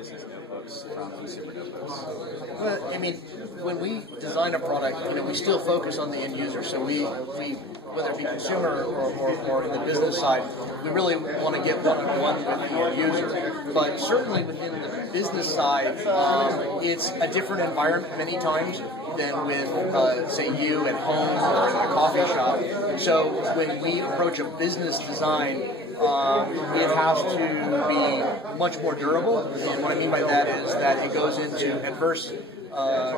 business notebooks from consumer notebooks? Well, I mean, when we design a product, we still focus on the end user. So we whether it be consumer or in the business side, we really want to get one-on-one with the end user. But certainly within the business side, it's a different environment many times than with, say, you at home or in a coffee shop. So when we approach a business design, it has to be much more durable. And what I mean by that is that it goes into adverse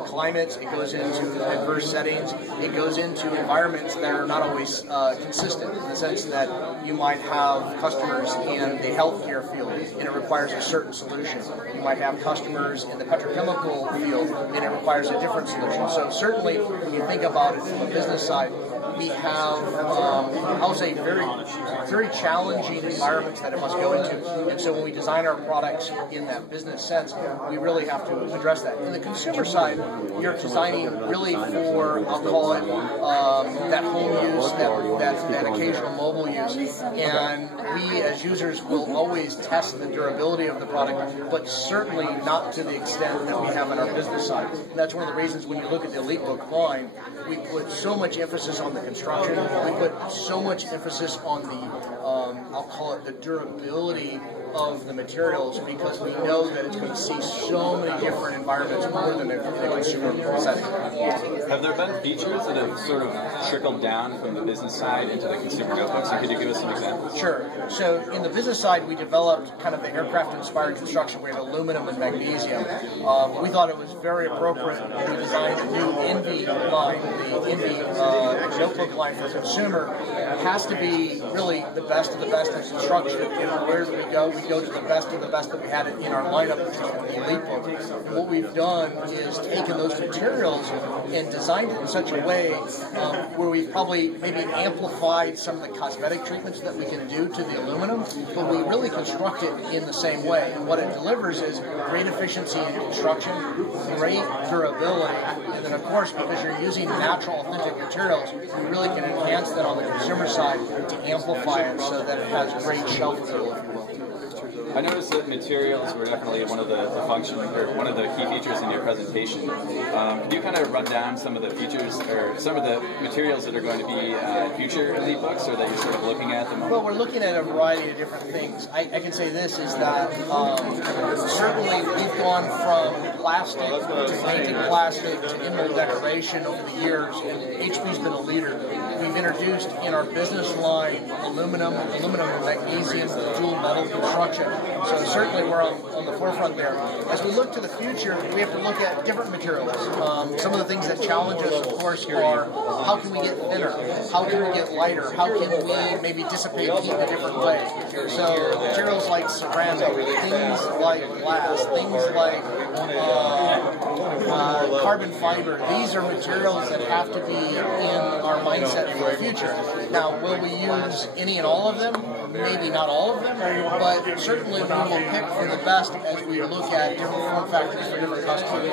climates, it goes into adverse settings, it goes into environments that are not always consistent, in the sense that you might have customers in the healthcare field and it requires a certain solution. You might have customers in the petrochemical field and it requires a different solution. So certainly when you think about it from a business side, we have, I would say, very challenging environments that it must go into. And so when we design our products in that business sense, we really have to address that. In the consumer side, you're designing really for, I'll call it, that home use, that occasional mobile use. And we as users will always test the durability of the product, but certainly not to the extent that we have in our business side. And that's one of the reasons when you look at the EliteBook line, we put so much emphasis on the construction. We put so much emphasis on the, I'll call it the durability of the materials, because we know that it's going to see so many different environments more than in a consumer setting. Have there been features that have sort of trickled down from the business side into the consumer notebooks? And could you give us some examples? Sure. So in the business side, we developed kind of the aircraft-inspired construction. We have aluminum and magnesium. We thought it was very appropriate. We designed a new Envy line, the Envy notebook line for consumer. It has to be really the best of the best in construction. And where do we go? We go to the best of the best that we had in our lineup, which is the EliteBook. And what we've done is taken those materials and designed it in such a way where we've probably maybe amplified some of the cosmetic treatments that we can do to the aluminum, but we really construct it in the same way. And what it delivers is great efficiency in construction, great durability, and then of course, because you're using natural, authentic materials, we really can enhance that on the consumer side to amplify it so that it has great shelf appeal, if you will. I noticed that materials were definitely one of the functions, or one of the key features in your presentation. Could you kind of run down some of the features, or some of the materials that are going to be future EliteBooks, or that you're sort of looking at them? Well, we're looking at a variety of different things. I can say this is that certainly we've gone from plastic to painted plastic to emerald decoration over the years, and HP's been a leader. We've introduced in our business line aluminum and magnesium, dual metal construction. So certainly we're on the forefront there. As we look to the future, we have to look at different materials. Some of the things that challenge us, of course, are how can we get thinner? How can we get lighter? How can we maybe dissipate heat in a different way? So materials like ceramic, things like glass, things like carbon fiber, these are materials that have to be in our mindset for the future. Now, will we use any and all of them? Maybe not all of them, but certainly we will pick from the best as we look at different form factors for different customers.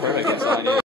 Perfect.